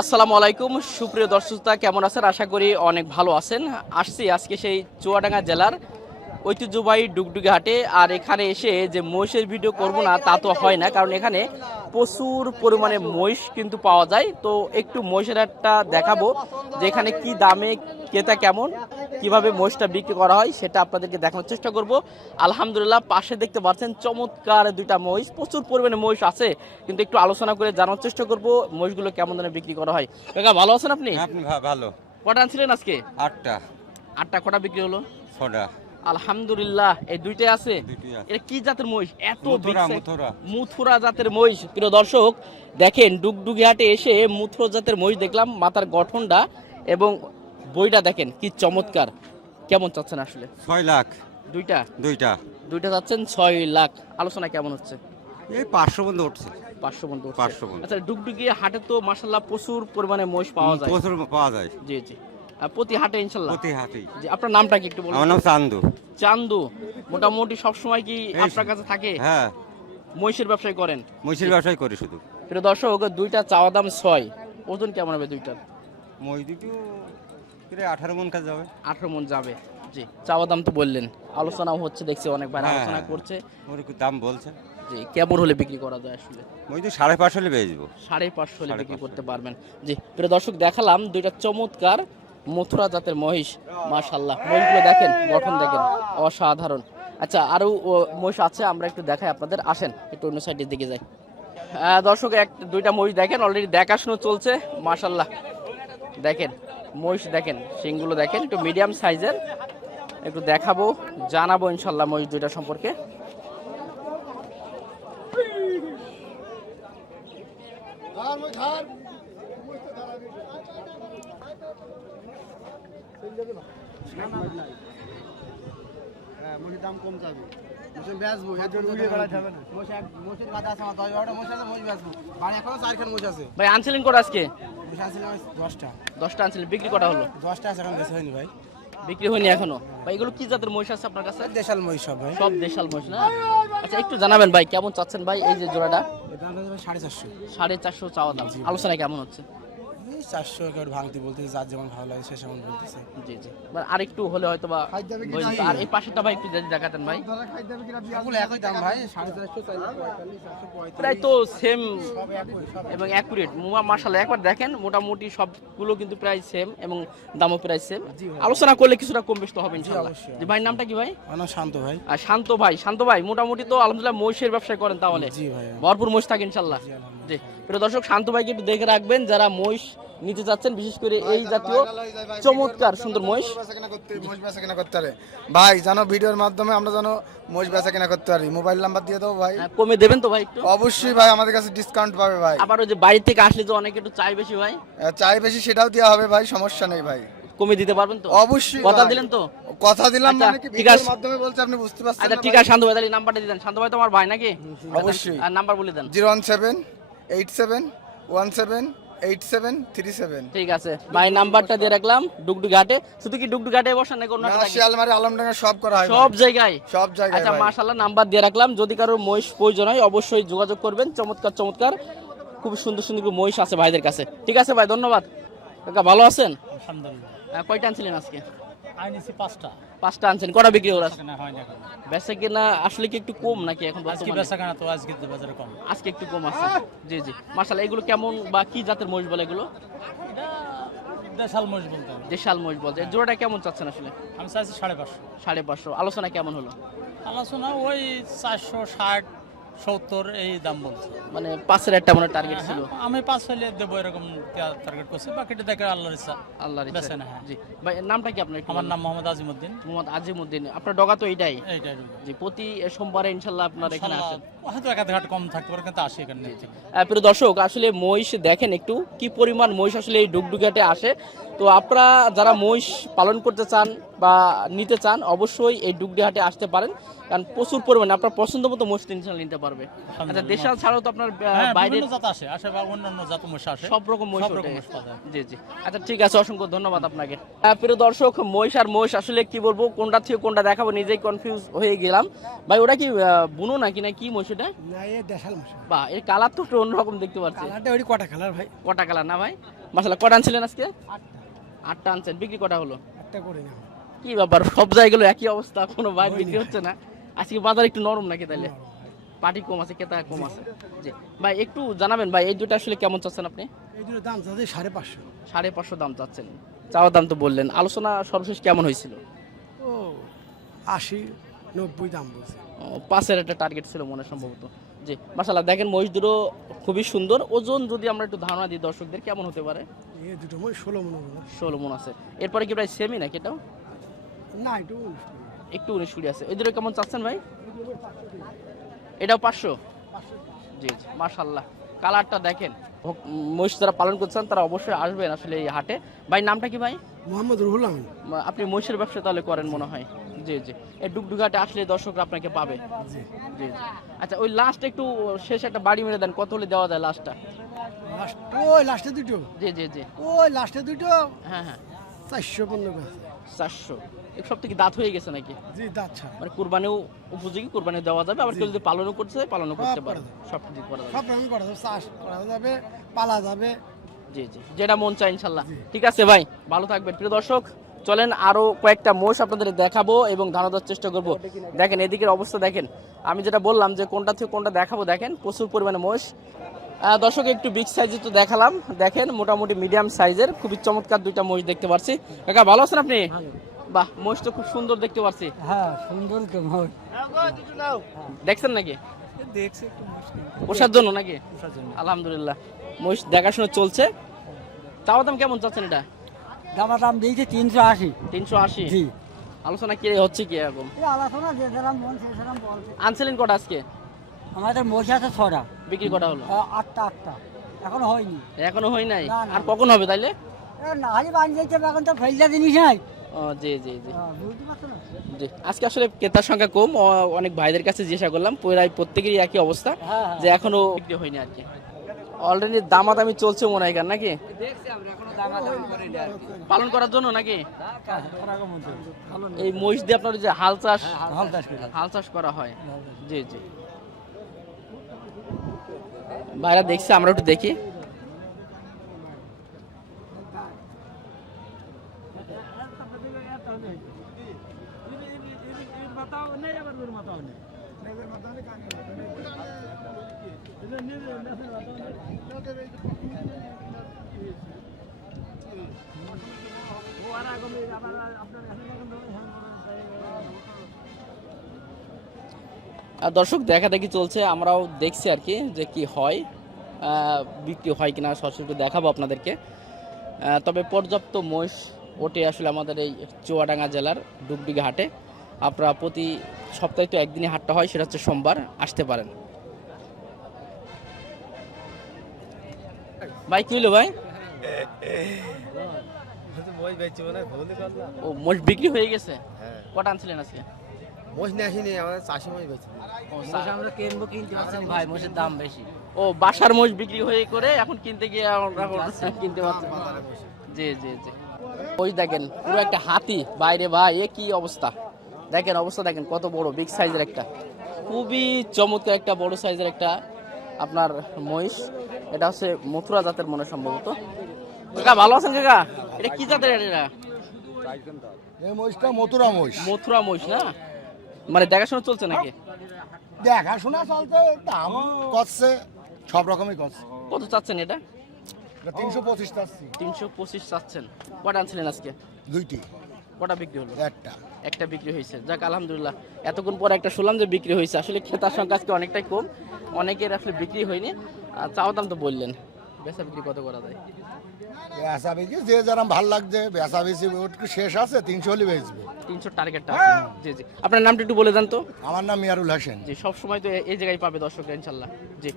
আসসালামু আলাইকুম সুপ্রিয় দর্শকতা, কেমন আছেন? আশা করি অনেক ভালো আছেন। আসছি আজকে সেই চুয়াডাঙ্গা জেলার ঐতিহ্যবাহী ডুগডুগি হাটে। আর এখানে এসে যে মহিষের ভিডিও করব না তা তো হয় না, কারণ এখানে প্রচুর পরিমাণে মহিষ কিন্তু পাওয়া যায়। তো একটু মহিষের হাটটা দেখাবো যে এখানে কি দামে, ক্রেতা কেমন, কিভাবে মহিষটা বিক্রি করা হয় সেটা আপনাদেরকে দেখানোর চেষ্টা করব। আলহামদুলিল্লাহ, পাশে দেখতে পাচ্ছেন চমৎকার দুইটা মহিষ, প্রচুর পরিমাণে মহিষ আছে, কিন্তু একটু আলোচনা করে জানার চেষ্টা করব মহিষগুলো কেমন দামে বিক্রি করা হয়। কাকা ভালো আছেন আপনি? আপনি ভালো। কটা আনছিলেন আজকে? 8টা। কটা বিক্রি হলো? 6টা। আলহামদুলিল্লাহ, এই দুইটাই আছে। এটা কি জাতের মহিষ? এত মুথুরা জাতের মহিষ। প্রিয় দর্শক দেখেন, ডুগডুগি হাটে এসে মুথুরা জাতের মহিষ দেখলাম। মাথার গঠনটা এবং বইটা দেখেন কি চমৎকার। কেমন চাচ্ছেন আসলে? 6 লাখ। দুইটা চাচ্ছেন 6 লাখ। আলোচনা কেমন হচ্ছে? এই 500 বন্ধ উঠছে। 500 বন্ধু। 500 বন্ধ। আচ্ছা, ডুগডুগি হাটে তো মাশাআল্লাহ প্রচুর পরিমাণে মহিষ পাওয়া যায়। প্রচুর পাওয়া যায়। জি জি, প্রতি হাটে ইনশাআল্লাহ। প্রতি হাটেই। জি, আপনার নামটা কি একটু বলুন? আমার নাম চান্দু। চান্দু, মোটামুটি সব সময় কি আপনার কাছে থাকে? হ্যাঁ, মহিষের ব্যবসায় করেন? মহিষের ব্যবসায় করি শুধু। প্রিয় দর্শক, দুইটা চাওয়া দাম 6। ওজন কেমন হবে দুইটার? মহিষ দুটো প্রায় 18 মণ কাজ যাবে। 18 মণ যাবে। জি, চাওয়া দাম তো বললেন, আলোচনাও হচ্ছে, দেখছি অনেক ভাই আলোচনা করছে। ওর দাম বলছে। জি, কেমন হলে বিক্রি করা যায় আসলে? মহিষ 5.5 হলে বেচবো। 5.5 হলে বিক্রি করতে পারবেন। জি, প্রিয় দর্শক দেখালাম দুইটা চমৎকার মথুরা জাতের মহিষ। মাশাআল্লাহ, মহিষগুলো দেখেন, গঠন দেখেন, অসাধারণ। আচ্ছা, আরো মহিষ আছে, আমরা একটু দেখাই আপনাদের। আসেন একটু অন্য সাইডের দিকে যাই। দর্শক দুইটা মহিষ দেখেন, অলরেডি দেখাশোনা চলছে। মাশাআল্লাহ, দেখেন মহিষ দেখেন, শিংগুলো দেখেন, একটু মিডিয়াম সাইজের। একটু দেখাবো, জানাবো ইনশাল্লাহ মহিষ দুইটা সম্পর্কে। দাম কম যাবে। ভাই আনছিলেন করে আজকে? 10টা। 10টা আনছিলেন, বিক্রি করা হলো? 10টা আছে, এখন বেশি হয়নি ভাই। বিক্রি হয়নি এখনো? ভাই এগুলো কি জাতের মহিষ আছে আপনার কাছে? দেশাল মহিষ সব ভাই। সব দেশাল মহিষ না? আচ্ছা, একটু জানাবেন ভাই কেমন চাচ্ছেন ভাই এই যে জোড়াটা? 450। 450 চাওয়া দাম। আলোচনা কেমন হচ্ছে? 400 কেউ ভাঙতি বলতেছে, যার যেমন ভালো লাগে সে সেমন বলতেছে। জি জি, আর একটু হলে হয়তো বা। আর এই পাশেরটা ভাই একটু যদি দেখাতেন ভাই। এগুলো একই দাম ভাই, 450, 445, প্রায় তো সেম এবং অ্যাকুরেট। মাশাআল্লাহ, একবার দেখেন, মোটামুটি সবগুলো কিন্তু প্রায় সেম এবং দামও প্রায় সেম। আলোচনা করলে কিছুটা কম বেশি তো হবে ইনশাআল্লাহ। জি ভাই, নামটা কি ভাই? আমার নাম শান্ত ভাই। আর শান্ত ভাই মোটামুটি তো আলহামদুলিল্লাহ মহিষের ব্যবসা করেন তাহলে? জি ভাই, ভরপুর মহিষ থাকে ইনশাআল্লাহ। জি, প্রিয় দর্শক, শান্ত ভাইকে একটু দেখে রাখবেন যারা মহিষ নিতে যাচ্ছেন, বিশেষ করে এই জাতীয় চমৎকার সুন্দর মহিষ। মহিষ বেচা কেনা করতে পারে ভাই, জানো ভিডিওর মাধ্যমে আমরা জানো মহিষ বেচা কেনা করতে পারি। মোবাইল নাম্বার দিয়ে দাও ভাই। কমে দেবেন তো ভাই একটু? অবশ্যই ভাই, আমাদের কাছে ডিসকাউন্ট পাবে ভাই। আবার ওই যে বাইরে থেকে আসলে তো অনেকে একটু চাই বেশি ভাই। চাই বেশি, সেটাও দেওয়া হবে ভাই, সমস্যা নেই ভাই। কমে দিতে পারবেন তো? অবশ্যই। কথা দিলেন তো? কথা দিলাম, আচ্ছা, মানে কি ঠিক ভিডিওর আছে। মাধ্যমে বলতে আপনি বুঝতে পারছেন? আচ্ছা ঠিক আছে, শান্ত ভাই তাহলে নাম্বারটা দিয়ে দেন। শান্ত ভাই তো আমার ভাই নাকি? অবশ্যই। আর নাম্বার বলে দেন। 01787178737। ঠিক আছে ভাই, নাম্বারটা দিয়ে রাখলাম। ডুগডুগি ঘাটে, শুধু কি ডুগডুগি ঘাটে বসেন নাকি অন্য জায়গায়? শিয়ালমারি, আলমডাঙ্গা সব করা হয়, সব জায়গায়? সব জায়গায়। আচ্ছা মাশাআল্লাহ, নাম্বার দিয়ে রাখলাম। যদি কারো মহিষ প্রয়োজন হয় অবশ্যই যোগাযোগ করবেন। চমৎকার খুব সুন্দর মহিষ আছে ভাইদের কাছে। ঠিক আছে ভাই, ধন্যবাদ। কাকা ভালো আছেন? আলহামদুলিল্লাহ। কয়টা আনছিলেন আজকে? আইনিছি 5টা। 5টা আনছেন। কটা বিক্রি হলো? না হয়নি এখন। বেচা কেনা আসলে কি একটু কম নাকি এখন আজকে বর্তমানে? বেচা কেনা তো আজকে বাজারে কম। আজকে একটু কম আছে। জি জি, মাশাআল্লাহ। এগুলো কেমন বা কি জাতের মহিষ বলে এগুলো? এটা দেশাল মহিষ বলতে হবে। দেশাল মহিষ বলতে। জোড়াটা কেমন চাচ্ছেন আসলে? আমি চাইছি 550। 550। আলোচনা কেমন হলো? আলোচনা ওই 460, 70 এই দাম বলছে। মানে 5-এর একটা মনে টার্গেট ছিল। আমি 5 হইলে দেবো এরকম টার্গেট করছি, বাকিটা দেখে আল্লাহর ইচ্ছা। আল্লাহর ইচ্ছা। বেচে না। হ্যাঁ জি ভাই, নামটা কি আপনার? আমার নাম মোহাম্মদ আজিমউদ্দিন। মোহাম্মদ আজিমউদ্দিন। আপনার ডগা তো এইটাই? এইটাই। জি, প্রতি সোমবারে ইনশাআল্লাহ আপনার এখানে আসেন? হয়তো এক আধ ঘাট কম থাকতে পারে, কিন্তু আসি এখানে। প্রিয় দর্শক, আসলে মহিষ দেখেন একটু কি পরিমাণ মহিষ আসলে এই ডুগডুগিহাটে আসে। তো আপনারা যারা মহিষ পালন করতে চান বা নিতে চান অবশ্যই এই ডুগডুগিহাটে আসতে পারেন, কারণ প্রচুর পরিমাণে আপনার পছন্দ মতো মহিষ ইনশাআল্লাহ নিতে পারেন। পারবে। আচ্ছা, আলহামদুলিল্লাহ। দেশাল ছাড়াও তো আপনার হ্যাঁ, বাইরের বিভিন্ন জাত আসে বা অন্যান্য জাত মহিষ আসে, সব রকম মহিষ সব রকম ওঠে। মহিষ পাওয়া যায়। জি জি, আচ্ছা ঠিক আছে, অসংখ্য ধন্যবাদ আপনাকে। প্রিয় দর্শক, মহিষ আর মহিষ আসলে কি বলবো, কোনটা থেকে কোনটা দেখাবো নিজেই কনফিউজ হয়ে গেলাম। ভাই ওটা কি বুনো নাকি না কি মহিষ এটা? না এ দেশাল মশা বাহ, এর কালার তো একটু অন্যরকম দেখতে পাচ্ছি। কালারটা ওই কটা কালার ভাই? কটা কালার না ভাই? মাশাআল্লাহ, কটা আনছিলেন আজকে? 8টা আনছেন, বিক্রি কটা হলো? একটা করে না কি ব্যাপার, সব জায়গাগুলো একই অবস্থা, কোনো ভাই বিক্রি হচ্ছে না? আজকে বাজার একটু নরম নাকি তাইলে? পাটি কম আছে, ক্রেতা কম আছে। জি ভাই, একটু জানাবেন ভাই, এই দুটো আসলে কেমন চাচ্ছেন আপনি? এই দুটো দাম চাচ্ছে 550। 550 দাম চাচ্ছেন, চাওয়ার দাম তো বললেন, আলোচনা সর্বশেষ কেমন হয়েছিল? ও 80-90 দাম বলছে। 5-এর একটা টার্গেট ছিল মনে হয় সম্ভবত। জি মাশাআল্লাহ, দেখেন মহিষ দুটো খুবই সুন্দর। ওজন যদি আমরা একটু ধারণা দিই দর্শকদের, কেমন হতে পারে? এই দুটো মই 16 মন হবে। 16 মন আছে। এরপরে কি প্রায় সেমই নাকি এটাও? না একটু 19 করে। একটু 19-20 আছে। ওই দুটো কেমন চাচ্ছেন ভাই? এটাও 500? জি জি মাশাআল্লাহ, কালারটা দেখেন। মহিষ যারা পালন করছেন তারা অবশ্যই আসবেন আসলে এই হাটে। ভাই নামটা কি ভাই? মোহাম্মদ রুহুল আমিন। আপনি মহিষের ব্যবসা তাহলে করেন মনে হয়। জি জি, এই ডুগডুগাটে আসলে দর্শকরা আপনাকে পাবে। জি জি জি। আচ্ছা, ওই লাস্ট একটু শেষ একটা বাড়ি মেরে দেন, কত হলে দেওয়া যায় লাস্টটা? লাস্ট ওই লাস্টে দুটো, জি জি জি, ওই লাস্টে দুটো হ্যাঁ হ্যাঁ, 415 টাকা। 400। এই সব থেকে দাঁত হয়ে গেছে নাকি? জি দাঁত ছাড়া মানে কুরবানিও উপযোগী, কুরবানি দেওয়া যাবে, আবার কেউ যদি পালনও করতে চায় পালনও করতে সব পারে, করা যাবে। সব কিছু করা যাবে। সব রকম করা যাবে, চাষ করা যাবে, পালা যাবে। জি জি, যেটা মন চায় ইনশাল্লাহ। ঠিক আছে ভাই, ভালো থাকবেন। প্রিয় দর্শক, চলেন আরো কয়েকটা মোষ আপনাদের দেখাবো এবং ধারণা দেওয়ার চেষ্টা করব। দেখেন এদিকের অবস্থা দেখেন, আমি যেটা বললাম যে কোনটা থেকে কোনটা দেখাবো, দেখেন প্রচুর পরিমাণে মোষ। দর্শক একটু বিগ সাইজের তো দেখালাম, দেখেন মোটামুটি মিডিয়াম সাইজের খুবই চমৎকার দুইটা মোষ দেখতে পাচ্ছি। কাকা ভালো আছেন আপনি? বাহ, মোষ তো খুব সুন্দর দেখতে পাচ্ছি। হ্যাঁ সুন্দর তো মই দেখছেন নাকি দেখছে একটু মুশকিল। পোষার জন্য নাকি? আলহামদুলিল্লাহ, মোষ দেখাশোনা চলছে। চাওয়া দাম কেমন চাচ্ছেন এটা? দামা দাম দিয়েছে 380। 380? জি আলোচনা কি হচ্ছে কি এখন? এই আলোচনা যে যেরাম মন সে সেরাম বলছে। আনছিলেন কটা আজকে? আমাদের মহিষ আছে 6টা, বিক্রি কটা হলো? 8টা এখনো হয়নি। এখনো হয় নাই? না, না। আর কখন হবে তাইলে? না হাজি বান যাইছে, এখন তো ফেলটা জিনিস নাই। ও জি জি জি বুঝতে পারছো না? জি, আজকে আসলে ক্রেতার সংখ্যা কম। অনেক ভাইদের কাছে জিজ্ঞাসা করলাম, প্রায় প্রত্যেকেরই একই অবস্থা হ্যাঁ, যে এখনো বিক্রি হয়নি আর কি। অলরেডি দামাদামি চলছে মনে হয় কেন নাকি? পালন করার জন্য নাকি? এই মহিষ দিয়ে আপনার যে হাল চাষ, হাল চাষ করা হয়। জি জি, ভাইরা দেখছে, আমরা একটু দেখি। আর দর্শক দেখা দেখি চলছে, আমরাও দেখছি আর কি যে কি হয়, বিক্রি হয় কিনা সরাসরি দেখাবো আপনাদেরকে। তবে পর্যাপ্ত মহিষ ওঠে আসলে আমাদের এই চুয়াডাঙ্গা জেলার ডুগডুগি হাটে। আপনারা প্রতি সপ্তাহে তো একদিনই হাটটা হয়, সেটা হচ্ছে সোমবার, আসতে পারেন। ভাই কি হলো ভাই? ও মোষ বিক্রি হয়ে গেছে? কটা আনছিলেন আজকে? মোষ নিয়ে আসিনি, আমাদের চাষি মোষ বেচি। আমরা কিনবো, কিনতে পারছি না ভাই, মোষের দাম বেশি। ও বাসার মোষ বিক্রি হয়ে করে এখন কিনতে গিয়ে এখন কিনতে পারছেন। জি জি জি, ওই দেখেন পুরো একটা হাতি বাইরে ভাই, এ কি অবস্থা দেখেন, অবস্থা দেখেন কত বড়, বিগ সাইজের একটা, খুবই চমৎকার একটা বড় সাইজের একটা আপনার মহিষ। এটা হচ্ছে মথুরা জাতের মনে হয় সম্ভবত। কাকা ভালো আছেন কাকা? এটা কি জাতের? এটা এই মহিষটা মথুরা মহিষ। মথুরা মহিষ না? মানে দেখাশোনা চলছে নাকি? দেখাশোনা চলতে, দাম করছে, সব রকমই করছে। কত চাচ্ছেন এটা? 325 চাচ্ছি। 325 চাচ্ছেন। কটা আনছিলেন আজকে? দুইটি, কটা বিক্রি হলো? একটা বিক্রি হয়েছে, যাক আলহামদুলিল্লাহ। এতক্ষণ পরে একটা শুনলাম যে বিক্রি হয়েছে। আসলে ক্রেতার সংখ্যা আজকে অনেকটাই কম, অনেকের আসলে বিক্রি হয়নি। আর চাওয়া দাম তো বললেন, বেচা বিক্রি কত করা যায়? বেচা বেচি যে যেরকম ভাল লাগছে, বেচা বেচি শেষ আছে 300 হলে বেচবে। 300 টার্গেটটা। জি জি, আপনার নামটা একটু বলে দেন তো। আমার নাম মিয়ারুল হোসেন। জি, সব সময় তো এই জায়গায় পাবে দর্শকরা ইনশাল্লাহ। জি,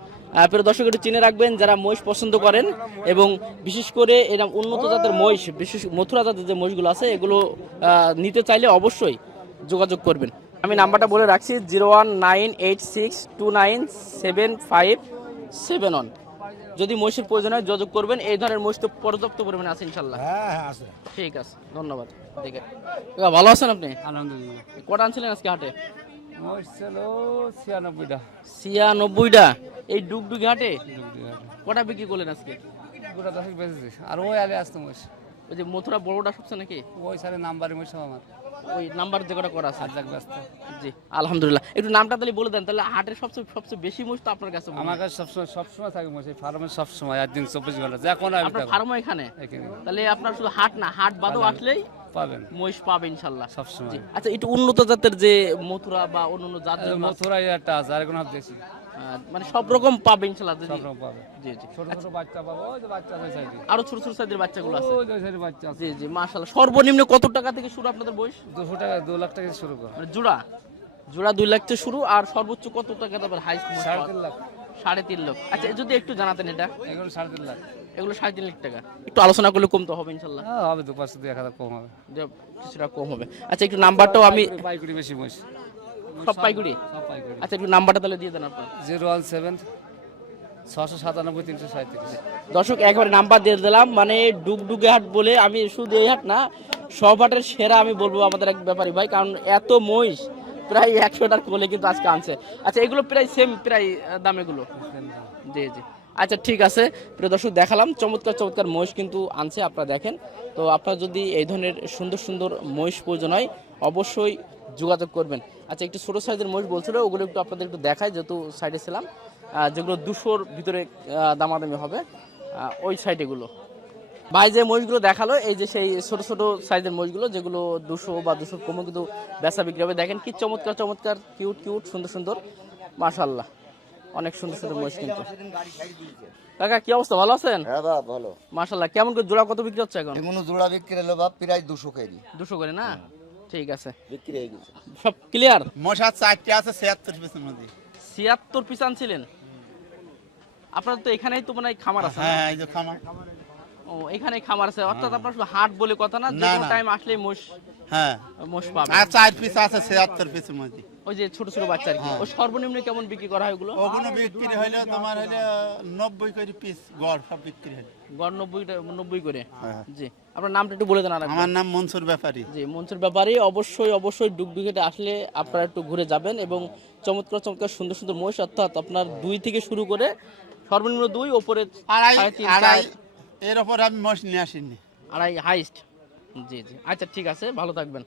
প্রিয় দর্শক একটু চিনে রাখবেন যারা মহিষ পছন্দ করেন, এবং বিশেষ করে এরকম উন্নত জাতের মহিষ, বিশেষ মথুরা জাতের যে মহিষগুলো আছে, এগুলো নিতে চাইলে অবশ্যই যোগাযোগ করবেন। আমি নাম্বারটা বলে রাখছি 01986297571। যদি মহিষের প্রয়োজন হয় যোগাযোগ করবেন। এই ধরনের মহিষ তো পর্যাপ্ত পরিমাণে আছে ইনশাল্লাহ। হ্যাঁ হ্যাঁ আছে। ঠিক আছে, ধন্যবাদ। দেখে ভালো আছেন আপনি? আলহামদুলিল্লাহ। কটা আনছিলেন আজকে হাটে? মোষ ছিল 96টা। 96টা এই ডুগডুগি হাটে? কটা বিক্রি করলেন আজকে? গোটা 10 বেঁচেছে। আর ওই আলে আসতো মোষ। ওই যে মথুরা বড়টা সবচেয়ে নাকি? ওই সারে নাম্বারে মোষ আমার। ওই নাম্বার যে কটা করা আছে? আর যাক ব্যস্ত। জি আলহামদুলিল্লাহ। একটু নামটা তাহলে বলে দেন, তাহলে হাটের সবচেয়ে বেশি মোষ তো আপনার কাছে মনে হয়। আমার কাছে সবসময় থাকে মোষ। এই ফার্মে সবসময় একদিন 24 ঘন্টা যখন আমি আপনার ফার্মও এখানে? এখানে তাহলে আপনার শুধু হাট না, হাট বাদও আসলেই পাবেন মহিষ পাবে ইনশাল্লাহ সবসময়। জি। আচ্ছা, একটু উন্নত জাতের যে মথুরা বা অন্যান্য জাত যেগুলো আছে, মথুরাই একটা আছে, আর কোনো দেশি মানে সব রকম পাবে ইনশাল্লাহ যদি- সব রকম পাবে। জি জি। ছোট ছোট বাচ্চা পাবো, ওই যে বাচ্চা আছে সাইডে। আরো ছোট ছোট সাইজের বাচ্চাগুলো আছে। ওই যে সাইডে বাচ্চা আছে। জি জি মাশাআল্লাহ। সর্বনিম্ন কত টাকা থেকে শুরু আপনাদের বয়স? 200 টাকা 2 লাখ টাকা শুরু কর। মানে জোড়া 2 লাখ থেকে শুরু, আর সর্বোচ্চ কত টাকা তারপর হাইস্ট? 3.5 লাখ। 3.5 লাখ। আচ্ছা, যদি একটু জানাতেন এটা। এগুলো 3.5 লাখ। এগুলো 3.5 লাখ টাকা। একটু আলোচনা করলে কম তো হবে ইনশাল্লাহ। হ্যাঁ হবে, 2-5 কম হবে। যে কিছুটা কম হবে। আচ্ছা, একটু নাম্বারটাও আমি পাইকুড়ি বেশি মোষ। সব পাইকুড়ি। সব পাইকুড়ি। আচ্ছা, একটু নাম্বারটা তাহলে দিয়ে দেন আপনার। 017 697 337। দর্শক একবারে নাম্বার দিয়ে দিলাম, মানে ডুগডুগে হাট বলে আমি শুধু এই হাট না, সব হাটের সেরা আমি বলবো আমাদের এক ব্যাপারী ভাই, কারণ এত মহিষ প্রায় 100টার কোলে কিন্তু আজকে আনছে। আচ্ছা, এগুলো প্রায় সেম প্রায় দাম এগুলো? জি জি। আচ্ছা ঠিক আছে, প্রিয় দর্শক দেখালাম চমৎকার চমৎকার মহিষ কিন্তু আনছে, আপনারা দেখেন। তো আপনারা যদি এই ধরনের সুন্দর সুন্দর মহিষ প্রয়োজন হয় অবশ্যই যোগাযোগ করবেন। আচ্ছা, একটু ছোটো সাইজের মহিষ বলছিল, ওগুলো একটু আপনাদের একটু দেখায়, যেহেতু সাইডে ছিলাম, যেগুলো 200-র ভিতরে দামাদামি হবে ওই সাইডেগুলো। ভাই যে মহিষগুলো দেখালো, এই যে সেই ছোট ছোট সাইজের মহিষগুলো, যেগুলো 200 বা 200 কমও কিন্তু বেচা বিক্রি হবে। দেখেন কি চমৎকার চমৎকার কিউট কিউট সুন্দর সুন্দর, মাশাআল্লাহ অনেক সুন্দর সুন্দর মহিষ কিন্তু। কাকা কি অবস্থা, ভালো আছেন? হ্যাঁ বাপ ভালো। মাশাআল্লাহ। কেমন করে জোড়া কত বিক্রি হচ্ছে এখন? এগুলো জোড়া বিক্রি হলো বাপ প্রায় 200 কেজি 200 করে না? ঠিক আছে, বিক্রি হয়ে গেছে। সব ক্লিয়ার। মশা 4টি আছে 76 পিসের মধ্যে। 76 পিস আনছিলেন আপনারা? তো এখানেই তো মনে হয় খামার আছে। হ্যাঁ, এই যে খামার। ও, এখানেই খামার আছে, অর্থাৎ আপনার শুধু হাট বলে কথা না, যে না, কোনো না। টাইম আসলে মোষ হ্যাঁ, পাবে। আর 4 পিস আছে 76 পিসের মধ্যে। ওই যে ছোট ছোট বাচ্চা আর কি, ও সর্বনিম্ন কেমন বিক্রি করা হয় ওগুলো? ওগুলো বিক্রি হইলো তোমার হইলো 90 করে পিস গড় সব বিক্রি হইলো। গড় 90 করে। হ্যাঁ। জি, আপনার নামটা একটু বলে দেন। আর আমার নাম মনসুর ব্যাপারী। জি, মঞ্চের ব্যাপারে অবশ্যই অবশ্যই ডুগডুগিতে আসলে আপনারা একটু ঘুরে যাবেন, এবং চমৎকার চমৎকার সুন্দর সুন্দর মহিষ, অর্থাৎ আপনার 2 থেকে শুরু করে সর্বনিম্ন 2, ওপরে 3.5 আড়াই এর উপর আমি মোষ নিয়ে আসিনি। 2.5 হাইস্ট। জি জি। আচ্ছা ঠিক আছে, ভালো থাকবেন।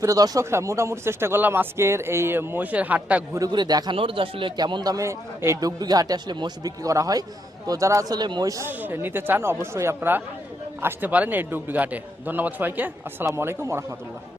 প্রিয় দর্শক, মোটামুটি চেষ্টা করলাম আজকের এই মহিষের হাটটা ঘুরে ঘুরে দেখানোর, যে আসলে কেমন দামে এই ডুগডুগি হাটে আসলে মহিষ বিক্রি করা হয়। তো যারা আসলে মহিষ নিতে চান অবশ্যই আপনারা আসতে পারেন এই ডুগডুগি হাটে। ধন্যবাদ সবাইকে। আসসালামু আলাইকুম ওয়া রাহমাতুল্লাহ।